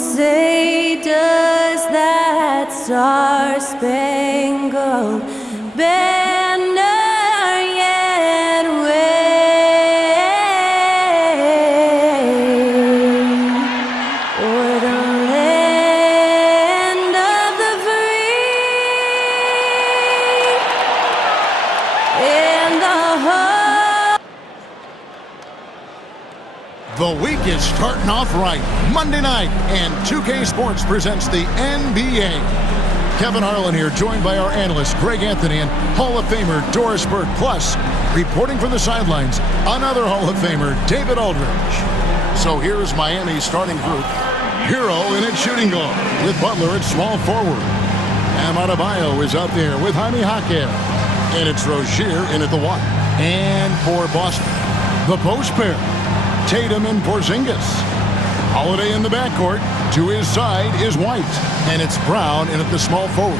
say does that star-spangled banner yet wave o'er the land of the free and the whole. The week is starting off right. Monday night, and 2K Sports presents the NBA. Kevin Harlan here, joined by our analyst, Greg Anthony, and Hall of Famer Doris Burke. Plus, reporting from the sidelines, another Hall of Famer, David Aldridge. So here's Miami's starting group. Hero in at shooting guard, with Butler at small forward. Adebayo is out there with Jaime Jaquez. And it's Rozier in at the one. And for Boston, the post pair, Tatum and Porzingis. Holiday in the backcourt. To his side is White. And it's Brown in at the small forward.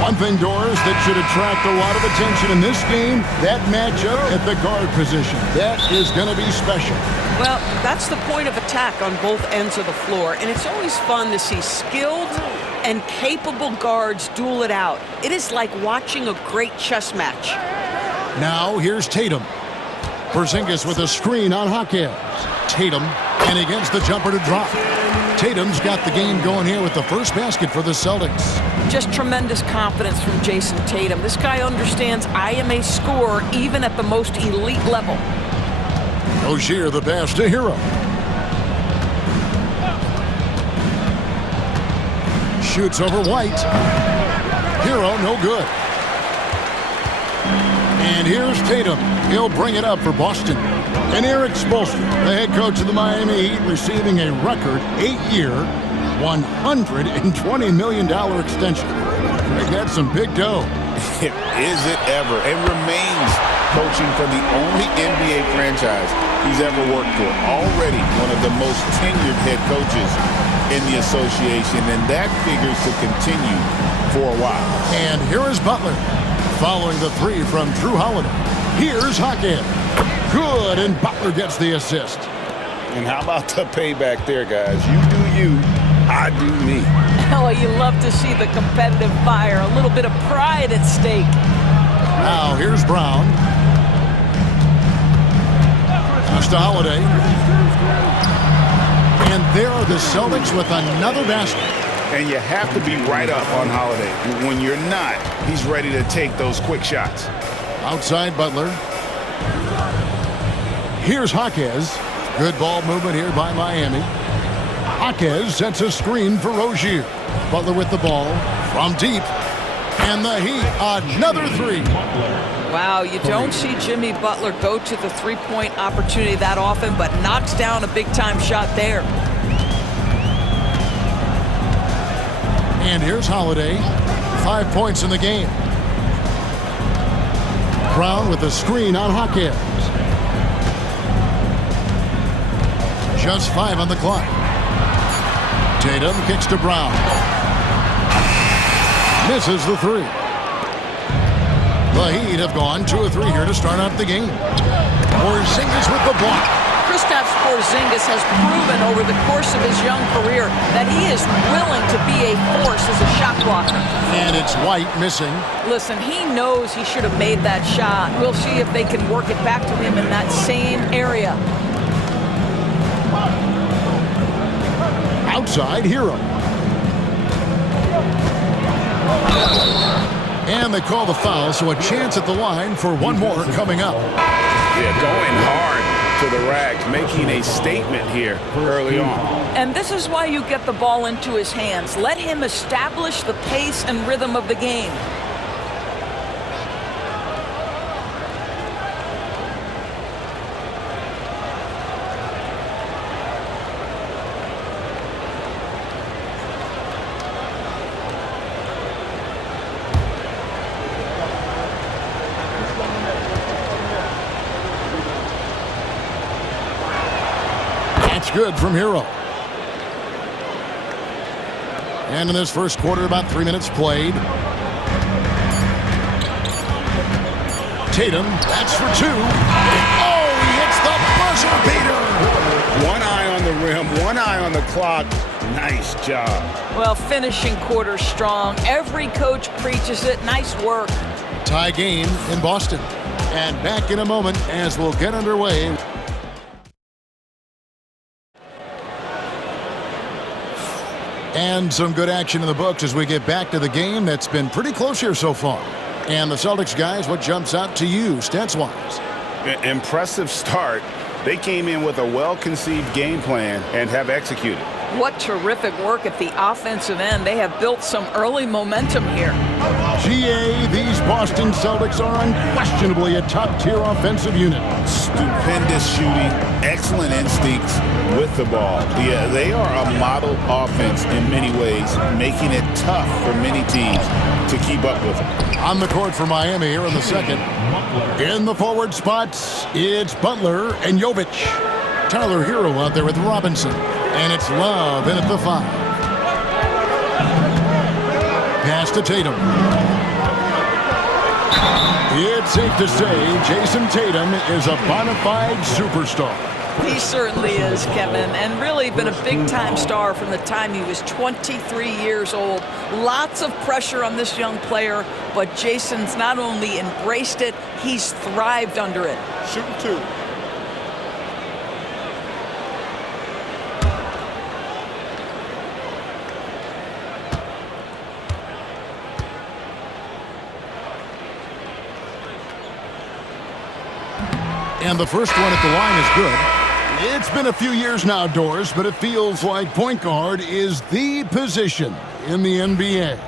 One thing, Doris, that should attract a lot of attention in this game, that matchup at the guard position. That is going to be special. Well, that's the point of attack on both ends of the floor. And it's always fun to see skilled and capable guards duel it out. It is like watching a great chess match. Now, here's Tatum. Porzingis with a screen on Jaquez. Tatum, and he gets the jumper to drop. Tatum's got the game going here with the first basket for the Celtics. Just tremendous confidence from Jayson Tatum. This guy understands I am a scorer even at the most elite level. Rozier the pass to Hero. Shoots over White. Hero no good. And here's Tatum. He'll bring it up for Boston. And Eric Spoelstra, the head coach of the Miami Heat, receiving a record 8-year, $120 million extension. That's some big dough. Is it ever? And remains coaching for the only NBA franchise he's ever worked for. Already one of the most tenured head coaches in the association, and that figures to continue for a while. And here is Butler, following the three from Drew Holiday. Here's Jaquez. Good, and Butler gets the assist. And how about the payback there, guys? You do you, I do me. Oh, you love to see the competitive fire. A little bit of pride at stake. Now, here's Brown. Pass to Holiday. And there are the Celtics with another basket. And you have to be right up on Holiday. When you're not, he's ready to take those quick shots. Outside Butler. Here's Jaquez. Good ball movement here by Miami. Jaquez sets a screen for Rozier. Butler with the ball from deep. And the Heat, another three. Wow, you don't see Jimmy Butler go to the three-point opportunity that often, but knocks down a big-time shot there. And here's Holiday. 5 points in the game. Brown with a screen on Jaquez. Just 5 on the clock. Tatum kicks to Brown. Misses the three. The Heat have gone 2 of 3 here to start out the game. Porzingis with the block. Kristaps Porzingis has proven over the course of his young career that he is willing to be a force as a shot blocker. And it's White missing. Listen, he knows he should have made that shot. We'll see if they can work it back to him in that same area. Outside Hero. And they call the foul, so a chance at the line for one more coming up. Yeah, going hard to the rack, making a statement here early on. And this is why you get the ball into his hands. Let him establish the pace and rhythm of the game. Good from Hero. And in this first quarter, about 3 minutes played. Tatum, that's for 2. Oh, he hits the buzzer beater. One eye on the the rim, one eye on the clock. Nice job. Well, finishing quarter strong. Every coach preaches it. Nice work. Tie game in Boston. And back in a moment as we'll get underway. And some good action in the books as we get back to the game that's been pretty close here so far. And the Celtics guys, what jumps out to you stats-wise? Impressive start. They came in with a well-conceived game plan and have executed. What terrific work at the offensive end. They have built some early momentum here. GA, these Boston Celtics are unquestionably a top-tier offensive unit. Stupendous shooting, excellent instincts with the ball. Yeah, they are a model offense in many ways, making it tough for many teams to keep up with them. On the court for Miami here in the second. In the forward spots, it's Butler and Jovic. Tyler Hero out there with Robinson. And it's Love in at the 5. Pass to Tatum. It's safe to say Jayson Tatum is a bona fide superstar. He certainly is, Kevin, and really been a big-time star from the time he was 23 years old. Lots of pressure on this young player, but Jason's not only embraced it, he's thrived under it. Shooting 2. And the first one at the line is good. It's been a few years now, Doris, but it feels like point guard is the position in the NBA.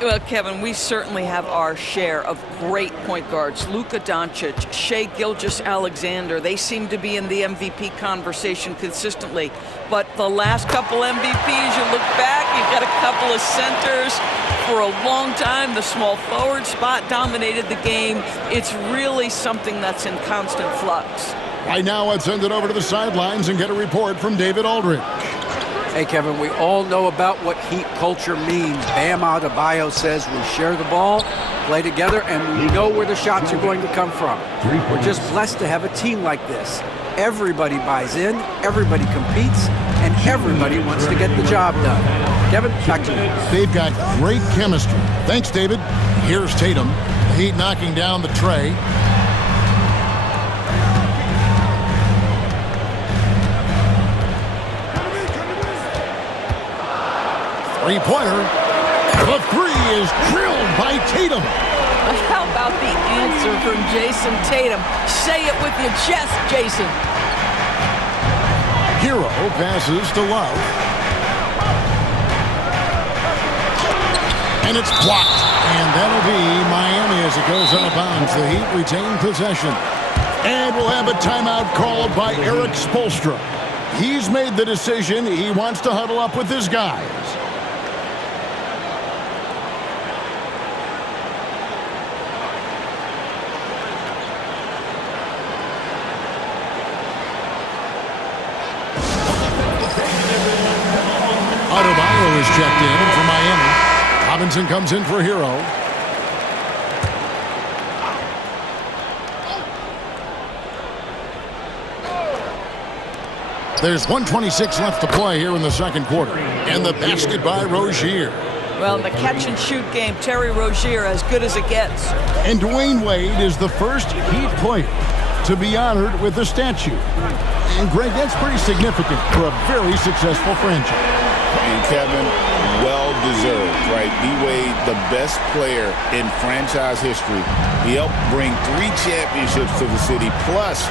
Well, Kevin, we certainly have our share of great point guards. Luka Doncic, Shai Gilgeous-Alexander, they seem to be in the MVP conversation consistently. But the last couple MVPs, you look back, you've got a couple of centers. For a long time, the small forward spot dominated the game. It's really something that's in constant flux. Right now, let's send it over to the sidelines and get a report from David Aldridge. Hey, Kevin, we all know about what Heat culture means. Bam Adebayo says we share the ball, play together, and we know where the shots are going to come from. We're just blessed to have a team like this. Everybody buys in, everybody competes, and everybody wants to get the job done. Kevin, back to you. They've got great chemistry. Thanks, David. Here's Tatum. The Heat knocking down the tray. Three-pointer. The 3 is drilled by Tatum. How about the answer from Jayson Tatum? Say it with your chest, Jayson. Hero passes to Love. And it's blocked. And that'll be Miami as it goes out of bounds. The Heat retain possession. And we'll have a timeout called by Eric Spoelstra. He's made the decision. He wants to huddle up with his guys. Adebayo is checked in for Miami. Robinson comes in for Hero. There's 1:26 left to play here in the second quarter. And the basket by Rozier. Well, in the catch-and-shoot game, Terry Rozier as good as it gets. And Dwayne Wade is the first Heat player to be honored with a statue. And Greg, that's pretty significant for a very successful franchise. And Kevin, well-deserved, right? D-Wade, the best player in franchise history. He helped bring 3 championships to the city. Plus,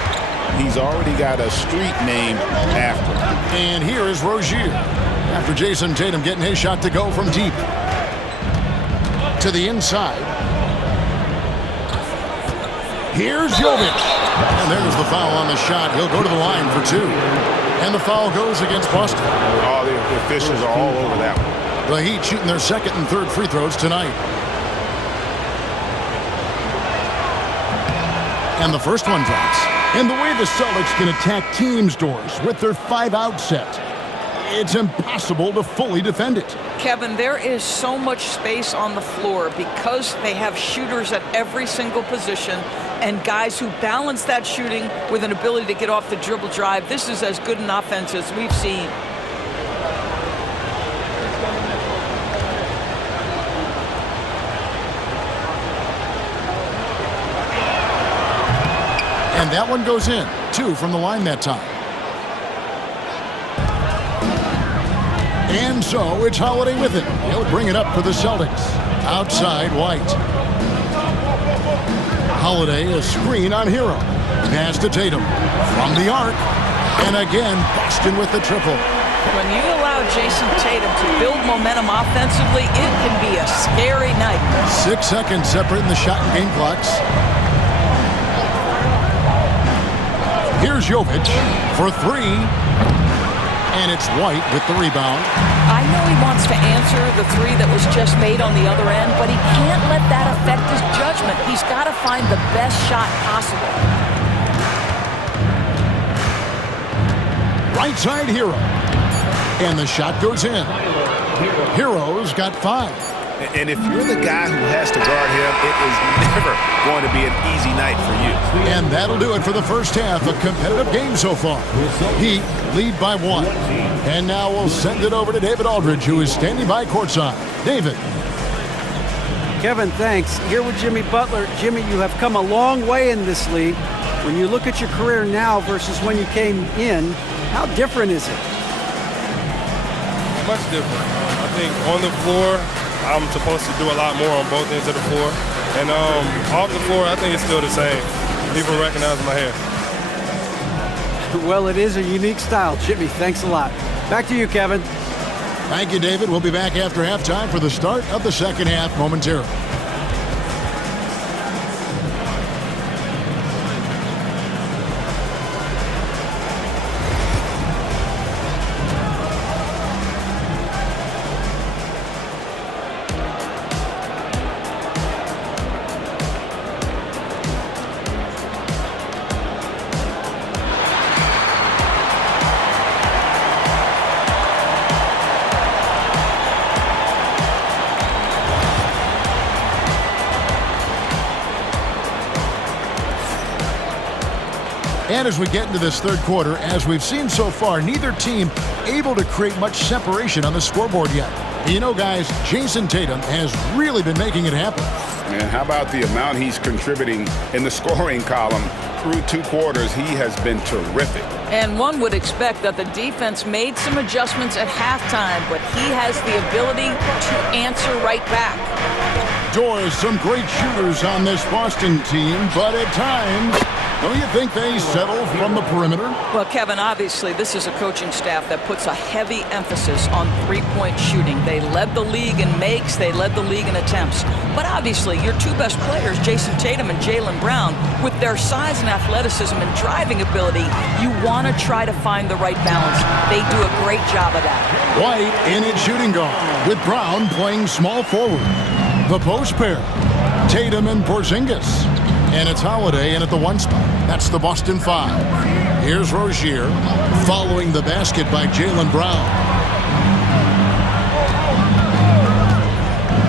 he's already got a street named after him. And here is Rozier. After Jayson Tatum getting his shot to go from deep. To the inside. Here's Jovic. And there's the foul on the shot. He'll go to the line for 2. And the foul goes against Boston. Oh, the officials are all over that one. The Heat shooting their second and third free throws tonight. And the first one drops. And the way the Celtics can attack teams, Doors, with their 5-out set. it's impossible to fully defend it. Kevin, there is so much space on the floor because they have shooters at every single position and guys who balance that shooting with an ability to get off the dribble drive. This is as good an offense as we've seen. And that one goes in. 2 from the line that time. And so it's Holiday with it. He'll bring it up for the Celtics. Outside, White. Holiday, a screen on Hero. Pass to Tatum. From the arc. And again, Boston with the triple. When you allow Jayson Tatum to build momentum offensively, it can be a scary night. 6 seconds separating the shot and game clocks. Here's Jovic for 3. And it's White with the rebound. I know he wants to answer the 3 that was just made on the other end, but he can't let that affect his judgment. He's got to find the best shot possible. Right side, Hero. And the shot goes in. Hero's got 5. And if you're the guy who has to guard him, it is never going to be an easy night for you. And that'll do it for the first half. A competitive game so far. Heat lead by 1. And now we'll send it over to David Aldridge, who is standing by courtside. David. Kevin, thanks. Here with Jimmy Butler. Jimmy, you have come a long way in this league. When you look at your career now versus when you came in, how different is it? Much different. I think on the floor, I'm supposed to do a lot more on both ends of the floor. And off the floor, I think it's still the same. People recognize my hair. Well, it is a unique style, Jimmy. Thanks a lot. Back to you, Kevin. Thank you, David. We'll be back after halftime for the start of the second half momentarily. And as we get into this third quarter, as we've seen so far, neither team able to create much separation on the scoreboard yet. You know, guys, Jayson Tatum has really been making it happen. And how about the amount he's contributing in the scoring column through 2 quarters? He has been terrific. And one would expect that the defense made some adjustments at halftime, but he has the ability to answer right back. Doors, some great shooters on this Boston team, but at times, don't you think they settle from the perimeter? Well, Kevin, obviously, this is a coaching staff that puts a heavy emphasis on three-point shooting. They led the league in makes, they led the league in attempts. But obviously, your 2 best players, Jayson Tatum and Jaylen Brown, with their size and athleticism and driving ability, you want to try to find the right balance. They do a great job of that. White in its shooting guard, with Brown playing small forward. The post pair, Tatum and Porzingis. And it's Holiday in at the 1 spot. That's the Boston 5. Here's Rozier following the basket by Jaylen Brown.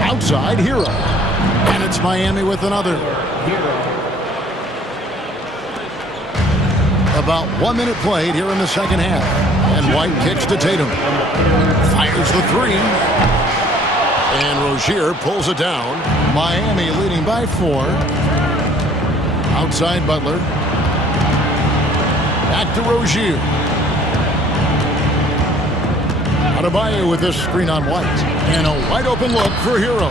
Outside, Hero. And it's Miami with another. About 1 minute played here in the second half. And White kicks to Tatum. Fires the 3. And Rozier pulls it down. Miami leading by 4. Outside Butler. Back to Rozier. Adebayo with this screen on White. And a wide open look for Hero.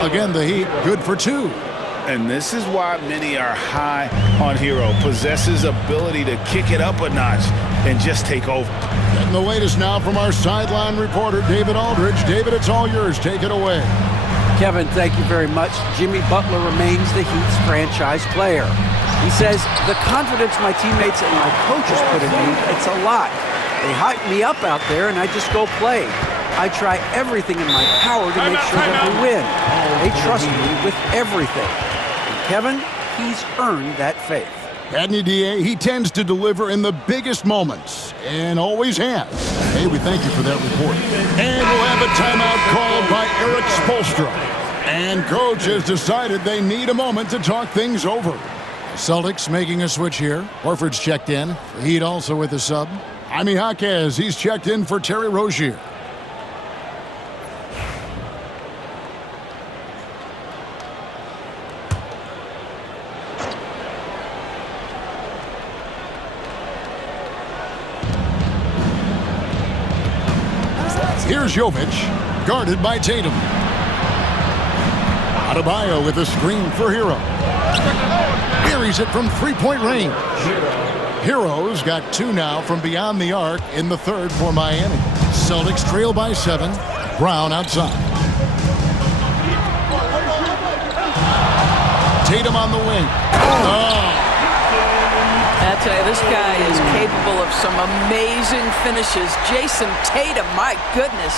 Again, the Heat good for 2. And this is why many are high on Hero. Possesses ability to kick it up a notch and just take over. Getting the latest now from our sideline reporter, David Aldridge. David, it's all yours. Take it away. Kevin, thank you very much. Jimmy Butler remains the Heat's franchise player. He says, the confidence my teammates and my coaches put in me, it's a lot. They hype me up out there and I just go play. I try everything in my power to make sure that we win. They trust me with everything. And Kevin, he's earned that faith. Hadn't he, DA? He tends to deliver in the biggest moments, and always has. Hey, we thank you for that report. And we'll have a timeout called by Eric Spoelstra. And coach has decided they need a moment to talk things over. Celtics making a switch here. Horford's checked in. The Heat also with a sub. Jaime Jaquez, he's checked in for Terry Rozier. Here's Jovic, guarded by Tatum. Adebayo with a screen for Hero. Buries it from three-point range. Hero's got 2 now from beyond the arc in the third for Miami. Celtics trail by 7. Brown outside. Tatum on the wing. I tell you, this guy is capable of some amazing finishes. Jayson Tatum, my goodness.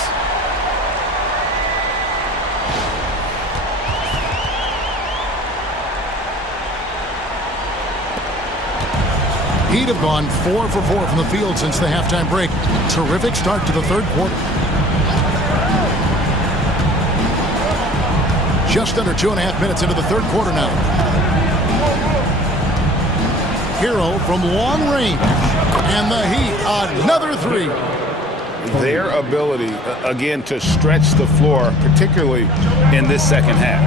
Heat have gone 4 for 4 from the field since the halftime break. Terrific start to the third quarter. Just under 2.5 minutes into the third quarter now. Hero from long range. And the Heat, another 3. Their ability, again, to stretch the floor, particularly in this second half.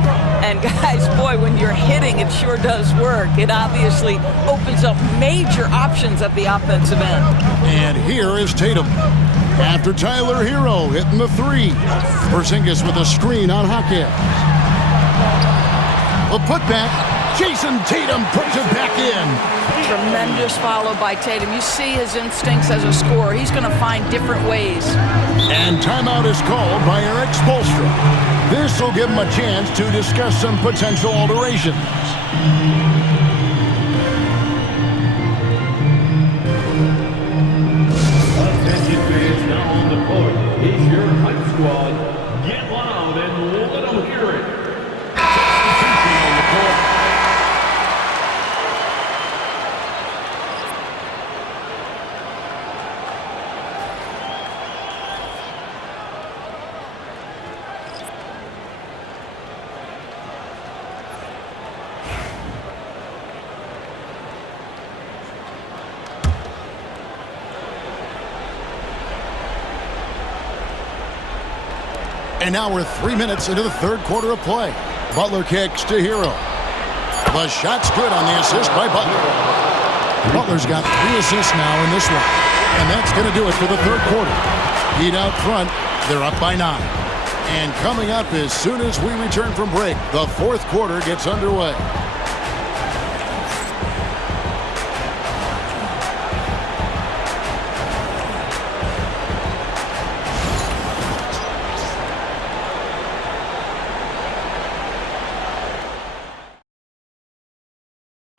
And guys, boy, when you're hitting, it sure does work. It obviously opens up major options at the offensive end. And here is Tatum. After Tyler Hero hitting the 3. Porzingis with a screen on Jaquez. A putback. Jayson Tatum puts it back in. Tremendous follow by Tatum. You see his instincts as a scorer. He's going to find different ways. And timeout is called by Eric Spoelstra. This will give him a chance to discuss some potential alterations. Attention fans now on the court. It's your hype squad. Get loud and let them hear it. Substitution on the court. And now we're 3 minutes into the third quarter of play. Butler kicks to Hero. The shot's good on the assist by Butler. Butler's got 3 assists now in this one. And that's going to do it for the third quarter. Heat out front. They're up by 9. And coming up as soon as we return from break, the fourth quarter gets underway.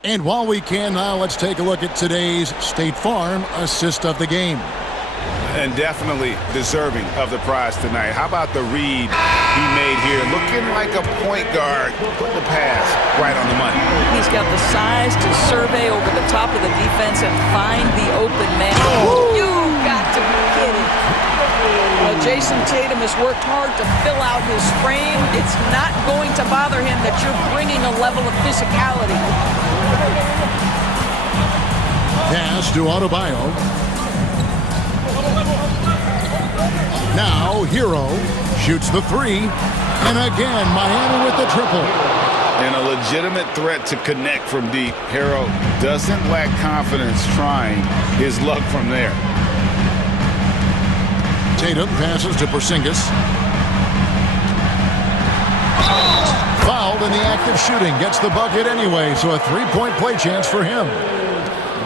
And while we can now, let's take a look at today's State Farm assist of the game. And definitely deserving of the prize tonight. How about the read he made here? Looking like a point guard, putting the pass right on the money. He's got the size to survey over the top of the defense and find the open man. You've got to be kidding. Well, Jayson Tatum has worked hard to fill out his frame. It's not going to bother him that you're bringing a level of physicality. Pass to Adebayo. Now Hero shoots the 3. And again, Miami with the triple. And a legitimate threat to connect from deep. Hero doesn't lack confidence trying his luck from there. Tatum passes to Porzingis. Fouled in the act of shooting. Gets the bucket anyway, so a 3-point play chance for him.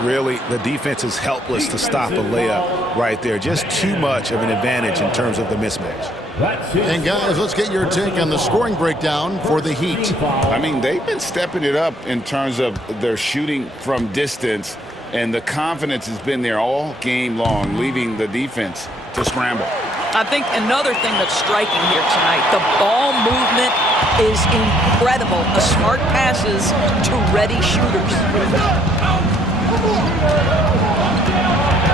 Really, the defense is helpless to stop a layup right there. Just too much of an advantage in terms of the mismatch. And guys, let's get your take on the scoring breakdown for the Heat. I mean, they've been stepping it up in terms of their shooting from distance, and the confidence has been there all game long, leaving the defense to scramble. I think another thing that's striking here tonight, the ball movement is incredible. The smart passes to ready shooters.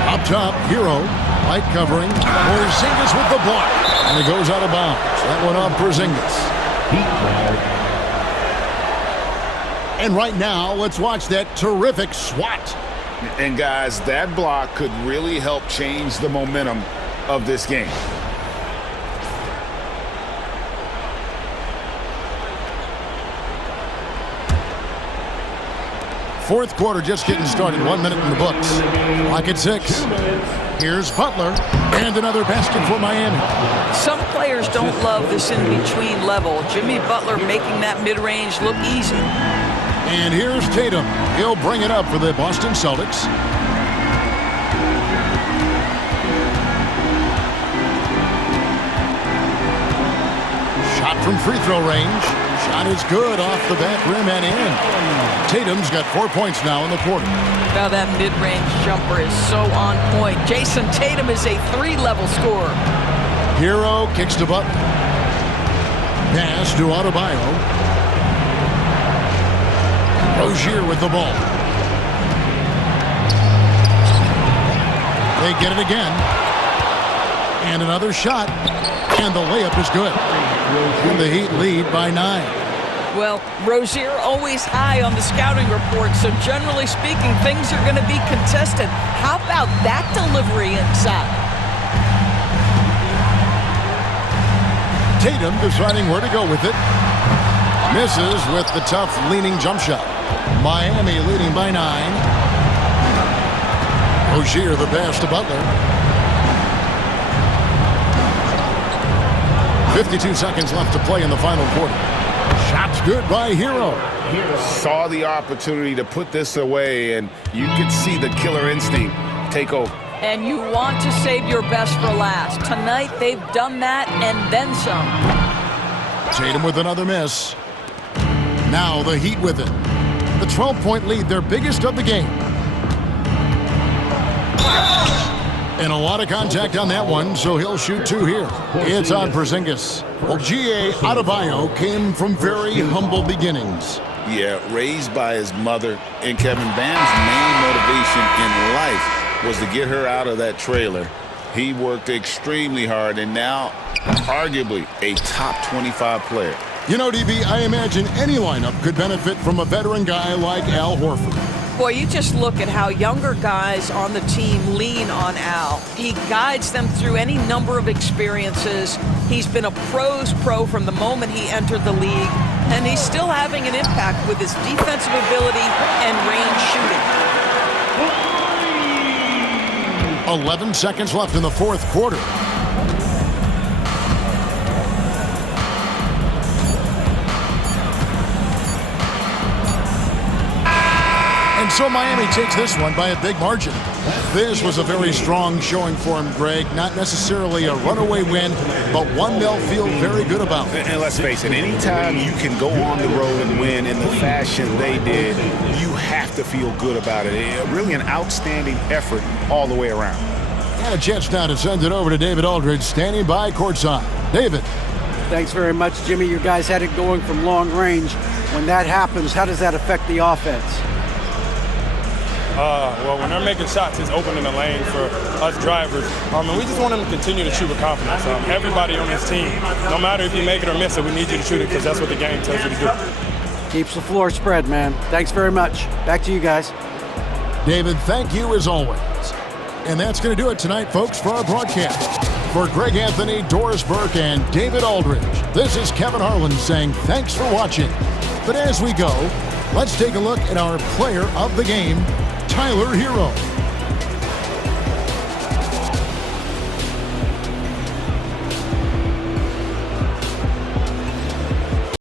Up top, Hero. Light covering. Porzingis with the block. And it goes out of bounds. That one on Porzingis. And right now, let's watch that terrific swat. And guys, that block could really help change the momentum of this game. Fourth quarter just getting started. 1 minute in the books. Clock at 6. Here's Butler. And another basket for Miami. Some players don't love this in-between level. Jimmy Butler making that mid-range look easy. And here's Tatum. He'll bring it up for the Boston Celtics. Shot from free throw range. Shot is good off the back rim and in. Tatum's got 4 points now in the quarter. Now that mid-range jumper is so on point. Jayson Tatum is a 3-level scorer. Hero kicks to Butler. Pass to Adebayo. Rozier with the ball. They get it again. And another shot. And the layup is good. And the Heat lead by 9. Well, Rozier always high on the scouting report, so generally speaking, things are going to be contested. How about that delivery inside? Tatum deciding where to go with it. Misses with the tough leaning jump shot. Miami leading by 9. Rozier the pass to Butler. 52 seconds left to play in the final quarter. Shot's good by Hero. Saw the opportunity to put this away, and you could see the killer instinct take over. And you want to save your best for last. Tonight, they've done that and then some. Tatum with another miss. Now the Heat with it. The 12-point lead, their biggest of the game. And a lot of contact on that one, so he'll shoot 2 here. It's on Porzingis. Well, G.A. Adebayo came from very humble beginnings. Yeah, raised by his mother. And Kevin, Bam's main motivation in life was to get her out of that trailer. He worked extremely hard and now arguably a top 25 player. You know, DB, I imagine any lineup could benefit from a veteran guy like Al Horford. Boy, you just look at how younger guys on the team lean on Al. He guides them through any number of experiences. He's been a pro's pro from the moment he entered the league, and he's still having an impact with his defensive ability and range shooting. 11 seconds left in the fourth quarter. And so Miami takes this one by a big margin. This was a very strong showing for him, Greg. Not necessarily a runaway win, but one they'll feel very good about. And let's face it, anytime you can go on the road and win in the fashion they did, you have to feel good about it. Really an outstanding effort all the way around. And a chance now to send it over to David Aldridge, standing by courtside. David. Thanks very much, Jimmy. You guys had it going from long range. When that happens, how does that affect the offense? Well, when they're making shots, it's opening the lane for us drivers. And we just want them to continue to shoot with confidence. Everybody on this team, no matter if you make it or miss it, we need you to shoot it because that's what the game tells you to do. Keeps the floor spread, man. Thanks very much. Back to you guys. David, thank you as always. And that's going to do it tonight, folks, for our broadcast. For Greg Anthony, Doris Burke, and David Aldridge, this is Kevin Harlan saying thanks for watching. But as we go, let's take a look at our player of the game, Tyler Hero.